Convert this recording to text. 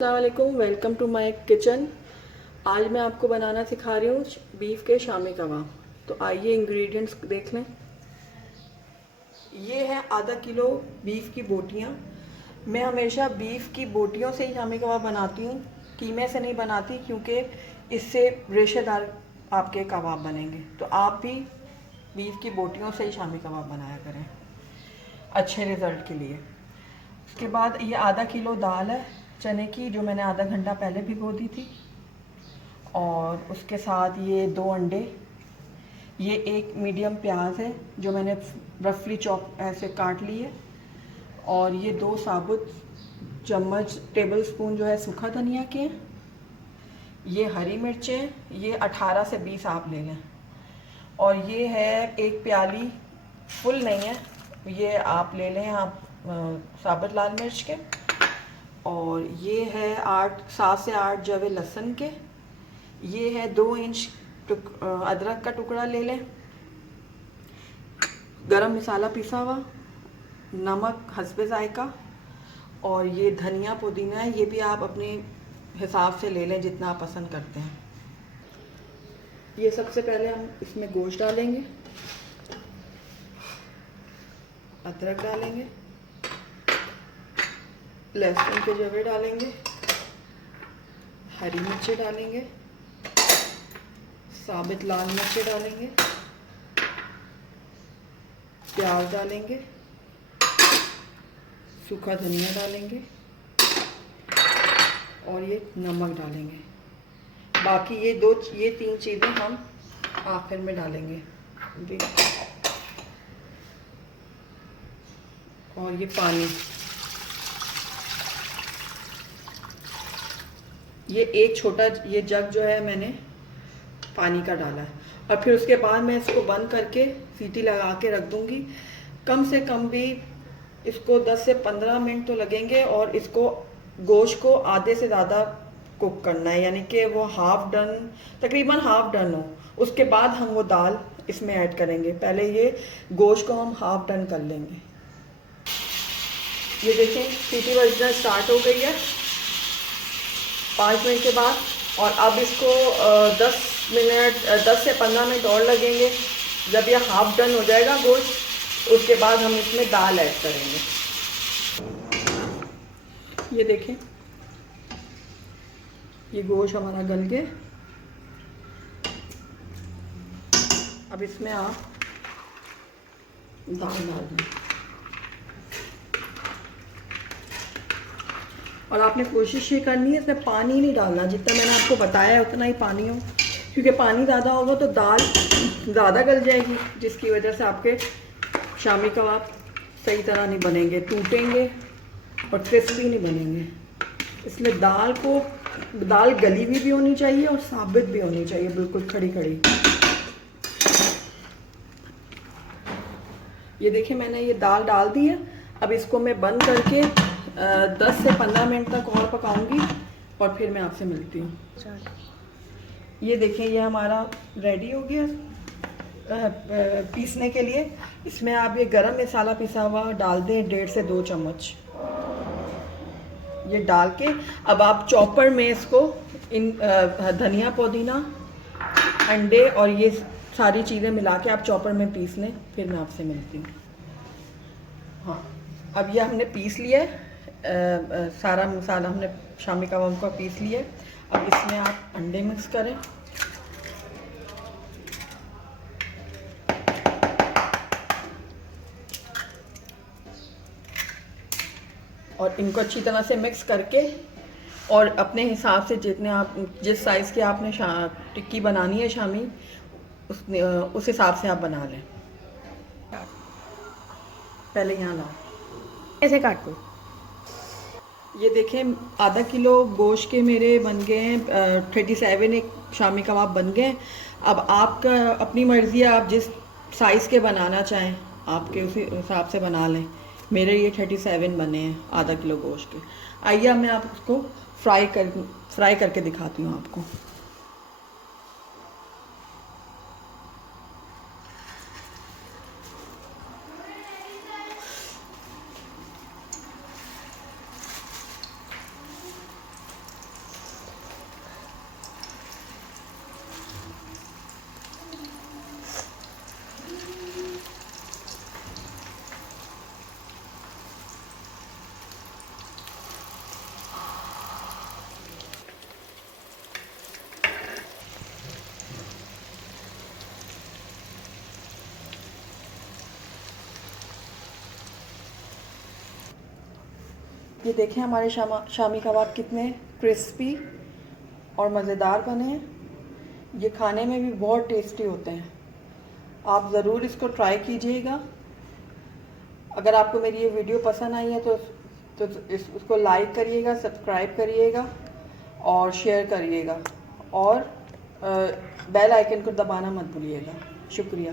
अस्सलामुअलैकुम, welcome to my kitchen. आज मैं आपको बनाना सिखा रही हूँ बीफ के शामी कबाब। तो आइए इंग्रेडिएंट्स देख लें। ये है आधा किलो बीफ की बोटियाँ। मैं हमेशा बीफ की बोटियों से ही शामी कबाब बनाती हूँ, कीमे से नहीं बनाती, क्योंकि इससे रेशेदार आपके कबाब बनेंगे। तो आप भी बीफ की बोटियों से ही शामी कबाब बनाया करें अच्छे रिज़ल्ट के लिए। उसके बाद ये आधा किलो दाल है चने की, जो मैंने आधा घंटा पहले भिगो दी थी। और उसके साथ ये 2 अंडे, ये एक मीडियम प्याज है जो मैंने रफली चॉप ऐसे काट ली है, और ये 2 साबुत चम्मच टेबल स्पून जो है सूखा धनिया के हैं। ये हरी मिर्चें, ये 18 से 20 आप ले लें। और ये है 1 प्याली, फुल नहीं है, ये आप ले लें आप साबुत लाल मिर्च के। और ये है 7 से 8 जवे लहसुन के। ये है 2 इंच अदरक का टुकड़ा ले लें। गरम मसाला पिसा हुआ, नमक हस्बे जायका। और ये धनिया पुदीना है, ये भी आप अपने हिसाब से ले लें जितना आप पसंद करते हैं। ये सबसे पहले हम इसमें गोश्त डालेंगे, अदरक डालेंगे, लहसुन के जवे डालेंगे, हरी मिर्चें डालेंगे, साबुत लाल मिर्चें डालेंगे, प्याज डालेंगे, सूखा धनिया डालेंगे और ये नमक डालेंगे। बाकी ये 3 चीज़ें हम आखिर में डालेंगे। और ये पानी, ये एक छोटा ये जग जो है मैंने पानी का डाला है। और फिर उसके बाद मैं इसको बंद करके सीटी लगा के रख दूंगी। कम से कम भी इसको 10 से 15 मिनट तो लगेंगे। और इसको गोश्त को आधे से ज़्यादा कुक करना है, यानी कि वो तकरीबन हाफ डन हो। उसके बाद हम वो दाल इसमें ऐड करेंगे। पहले ये गोश्त को हम हाफ डन कर लेंगे। ये देखें, सीटी बजना स्टार्ट हो गई है 5 मिनट के बाद। और अब इसको 10 से 15 मिनट और लगेंगे। जब ये हाफ डन हो जाएगा गोश्त, उसके बाद हम इसमें दाल ऐड करेंगे। ये देखें, ये गोश्त हमारा गल गया। अब इसमें आप दाल डाल दें। और आपने कोशिश ये करनी है इसमें पानी नहीं डालना, जितना मैंने आपको बताया है उतना ही पानी हो, क्योंकि पानी ज़्यादा होगा तो दाल ज़्यादा गल जाएगी, जिसकी वजह से आपके शामी कबाब सही तरह नहीं बनेंगे, टूटेंगे और क्रिस्पी नहीं बनेंगे। इसलिए दाल गली हुई भी होनी चाहिए और साबित भी होनी चाहिए, बिल्कुल खड़ी खड़ी। ये देखिए, मैंने ये दाल डाल दी है। अब इसको मैं बंद करके 10 से 15 मिनट तक और पकाऊंगी और फिर मैं आपसे मिलती हूँ। ये देखें, ये हमारा रेडी हो गया पीसने के लिए। इसमें आप ये गरम मसाला पिसा हुआ डाल दें, 1.5 से 2 चम्मच ये डाल के। अब आप चॉपर में इसको धनिया पुदीना, अंडे और ये सारी चीज़ें मिला के आप चॉपर में पीस लें। फिर मैं आपसे मिलती हूँ। हाँ, अब ये हमने पीस लिया है, सारा मसाला हमने शामी कबाब का पीस लिया। अब इसमें आप अंडे मिक्स करें और इनको अच्छी तरह से मिक्स करके, और अपने हिसाब से जिस साइज़ की आपने टिक्की बनानी है शामी, उस हिसाब से आप बना लें। पहले यहाँ लाओ, ऐसे काट दो। ये देखें, आधा किलो गोश्त के मेरे बन गए हैं 37 एक शामी कबाब बन गए। अब आपका अपनी मर्ज़ी है, आप जिस साइज़ के बनाना चाहें आपके उसी हिसाब से बना लें। मेरे ये 37 बने हैं आधा किलो गोश्त के। आइए अब मैं आप उसको फ्राई करके दिखाती हूँ आपको। ये देखें हमारे शामी कबाब कितने क्रिस्पी और मज़ेदार बने हैं। ये खाने में भी बहुत टेस्टी होते हैं। आप ज़रूर इसको ट्राई कीजिएगा। अगर आपको मेरी ये वीडियो पसंद आई है तो उसको लाइक करिएगा, सब्सक्राइब करिएगा और शेयर करिएगा और बेल आइकन को दबाना मत भूलिएगा। शुक्रिया।